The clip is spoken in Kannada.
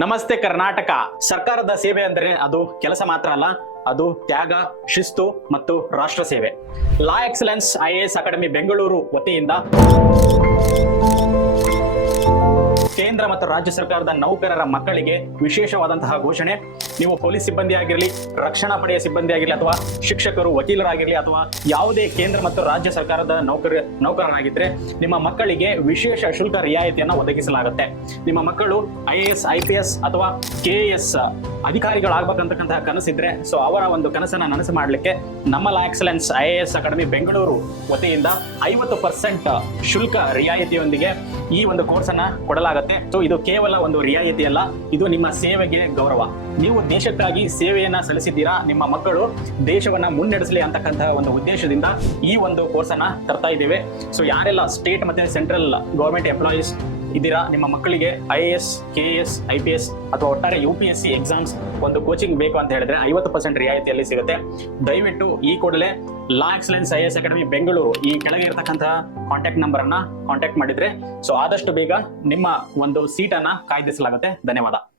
ನಮಸ್ತೆ ಕರ್ನಾಟಕ. ಸರ್ಕಾರದ ಸೇವೆ ಅಂದರೆ ಅದು ಕೆಲಸ ಮಾತ್ರ ಅಲ್ಲ, ಅದು ತ್ಯಾಗ, ಶಿಸ್ತು ಮತ್ತು ರಾಷ್ಟ್ರ ಸೇವೆ. ಲಾ ಎಕ್ಸಲೆನ್ಸ್ IAS ಅಕಾಡೆಮಿ ಬೆಂಗಳೂರು ವತಿಯಿಂದ ಕೇಂದ್ರ ಮತ್ತು ರಾಜ್ಯ ಸರ್ಕಾರದ ನೌಕರರ ಮಕ್ಕಳಿಗೆ ವಿಶೇಷವಾದಂತಹ ಘೋಷಣೆ. ನೀವು ಪೊಲೀಸ್ ಸಿಬ್ಬಂದಿ ಆಗಿರಲಿ, ರಕ್ಷಣಾ ಪಡೆಯ ಸಿಬ್ಬಂದಿ ಆಗಿರಲಿ, ಅಥವಾ ಶಿಕ್ಷಕರು, ವಕೀಲರಾಗಿರಲಿ, ಅಥವಾ ಯಾವುದೇ ಕೇಂದ್ರ ಮತ್ತು ರಾಜ್ಯ ಸರ್ಕಾರದ ನೌಕರರಾಗಿದ್ದರೆ ನಿಮ್ಮ ಮಕ್ಕಳಿಗೆ ವಿಶೇಷ ಶುಲ್ಕ ರಿಯಾಯಿತಿಯನ್ನು ಒದಗಿಸಲಾಗುತ್ತೆ. ನಿಮ್ಮ ಮಕ್ಕಳು IAS, IPS ಅಥವಾ KAS ಅಧಿಕಾರಿಗಳಾಗಬೇಕಂತಕ್ಕಂತಹ ಕನಸಿದ್ರೆ, ಸೊ ಅವರ ಒಂದು ಕನಸನ್ನ ನನಸು ಮಾಡಲಿಕ್ಕೆ ನಮ್ಮ ಲಾ ಎಕ್ಸಲೆನ್ಸ್ IAS ಅಕಾಡೆಮಿ ಬೆಂಗಳೂರು ವತಿಯಿಂದ 50% ಶುಲ್ಕ ರಿಯಾಯಿತಿಯೊಂದಿಗೆ ಈ ಒಂದು ಕೋರ್ಸ್ ಅನ್ನ ಕೊಡಲಾಗುತ್ತೆ. ಸೊ ಇದು ಕೇವಲ ಒಂದು ರಿಯಾಯಿತಿ ಅಲ್ಲ, ಇದು ನಿಮ್ಮ ಸೇವೆಗೆ ಗೌರವ. ನೀವು ದೇಶಕ್ಕಾಗಿ ಸೇವೆಯನ್ನ ಸಲ್ಲಿಸಿದ್ದೀರಾ, ನಿಮ್ಮ ಮಕ್ಕಳು ದೇಶವನ್ನ ಮುನ್ನಡೆಸಲಿ ಅಂತಕ್ಕಂತಹ ಒಂದು ಉದ್ದೇಶದಿಂದ ಈ ಒಂದು ಕೋರ್ಸ್ ಅನ್ನ ತರ್ತಾ ಇದ್ದೇವೆ. ಸೊ ಯಾರೆಲ್ಲ ಸ್ಟೇಟ್ ಮತ್ತೆ ಸೆಂಟ್ರಲ್ ಗವರ್ಮೆಂಟ್ ಎಂಪ್ಲಾಯೀಸ್ ಇದ್ದೀರಾ, ನಿಮ್ಮ ಮಕ್ಕಳಿಗೆ IAS, KAS, IPS ಅಥವಾ ಒಟ್ಟಾರೆ UPSC ಎಕ್ಸಾಮ್ಸ್ ಒಂದು ಕೋಚಿಂಗ್ ಬೇಕು ಅಂತ ಹೇಳಿದ್ರೆ 50% ರಿಯಾಯಿತಿಯಲ್ಲಿ ಸಿಗುತ್ತೆ. ದಯವಿಟ್ಟು ಈ ಕೂಡಲೇ ಲಾ ಎಕ್ಸಲೆನ್ಸ್ IAS ಅಕಾಡೆಮಿ ಬೆಂಗಳೂರು ಈ ಕೆಳಗೆ ಇರತಕ್ಕಂತಹ ಕಾಂಟ್ಯಾಕ್ಟ್ ನಂಬರ್ ಅನ್ನ ಕಾಂಟ್ಯಾಕ್ಟ್ ಮಾಡಿದ್ರೆ ಸೊ ಆದಷ್ಟು ಬೇಗ ನಿಮ್ಮ ಒಂದು ಸೀಟನ್ನ ಕಾಯ್ದಿರಿಸಲಾಗುತ್ತೆ. ಧನ್ಯವಾದ.